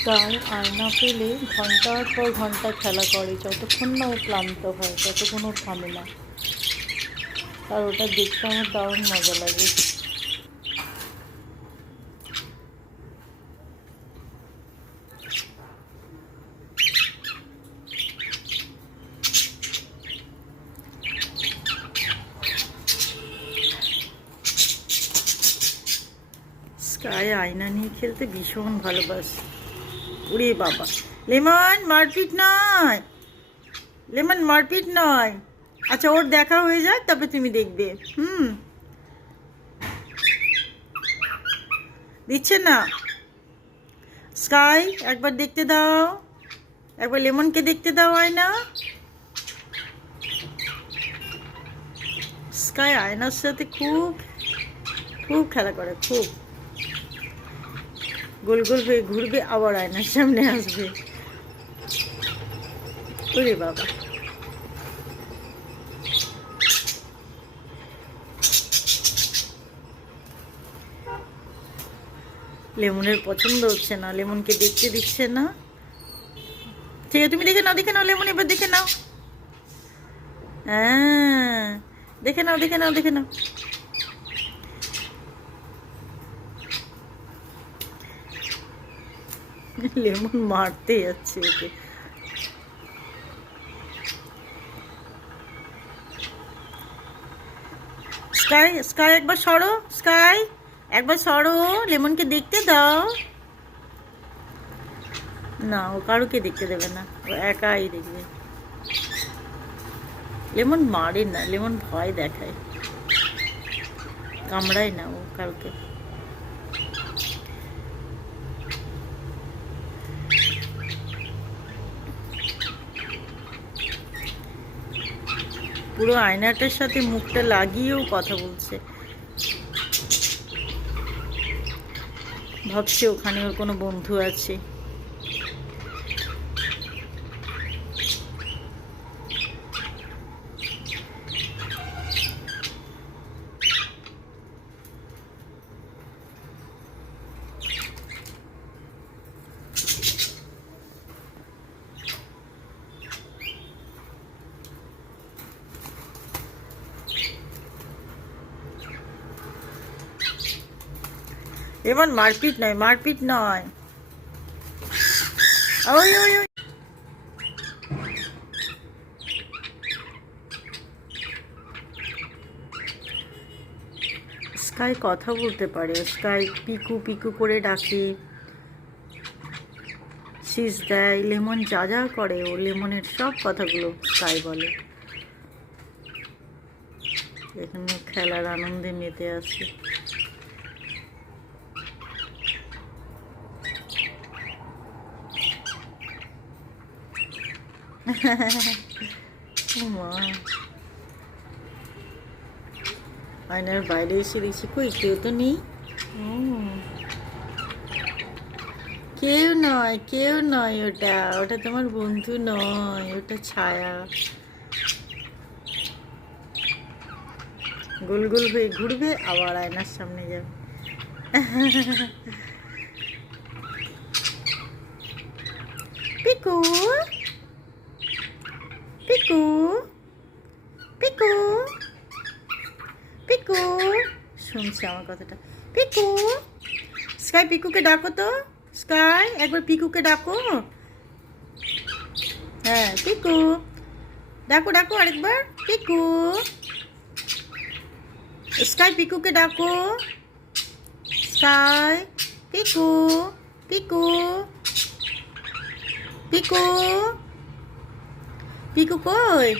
Sky আয়না পেলে ঘন্টার পর ঘন্টা খেলা করে, যতক্ষণ না ও ক্লান্ত হয় ততক্ষণ ও থামে না। আর ওটা দেখতে আমার দারুণ মজা লাগে। স্কাই আয়না নিয়ে খেলতে ভীষণ ভালোবাসে। ওরে বাবা, লেমন মারপিট নয়, লেমন মারপিট নয়। আচ্ছা, ওর দেখা হয়ে যায় তবে তুমি দেখবে। দিচ্ছে না। স্কাই একবার দেখতে দাও, একবার লেমনকে দেখতে দাও আয়না। স্কাই আয়নার সাথে খুব খুব খেলা করে, খুব গোল গোল হয়ে ঘুরবে, আবার আয়নার সামনে আসবে। ওরে বাবা, লেমনের পছন্দ হচ্ছে না, লেমনকে দেখতে দিচ্ছে না। ঠিক আছে, তুমি দেখে নাও, দেখে নাও লেমন, এবার দেখে নাও। হ্যাঁ, দেখে নাও, দেখে নাও, দেখে নাও। লেমন মারতে যাচ্ছে ওকে। স্কাই, স্কাই একবার সরো, স্কাই একবার সরো, লেমনকে দেখতে দাও। না, ও কারোকে দেখতে দেবে না, ও একাই দেখবে। লেমন মারে না, লেমন ভয় দেখায়, কামড়ায় না ও কাউকে। পুরো আয়নাটার সাথে মুখটা লাগিয়েও কথা বলছে, ভাবছে ওখানে ওর কোনো বন্ধু আছে। এবার মারপিট নয়, মারপিট নয়। ওই ওই ওই, স্কাই কথা বলতে পারে, স্কাই পিকু পিকু করে ডাকে, শীষ দেয়, লেমন যা যা করে ও লেমনের সব কথাগুলো স্কাই বলে। এখানে খেলার আনন্দে মেতে আছে। মা, আয়নার বাইরে এসে দেখছি কই কেউ তো নেই। কেউ নয়, কেউ নয়, ওটা ওটা তোমার বন্ধু নয়, ওটা ছায়া। গোল গোল হয়ে ঘুরবে, আবার আয়নার সামনে যাবে। পিকু পিকু পিকু পিকু, শুনছে আমার কথাটা। পিকু, স্কাই পিকুকে ডাকো তো, স্কাই একবার পিকুকে ডাকো। হ্যাঁ, পিকু ডাকো, ডাকো আরেকবার, পিকু। স্কাই পিকুকে ডাকো, স্কাই পিকু পিকু পিকু পিকু কই?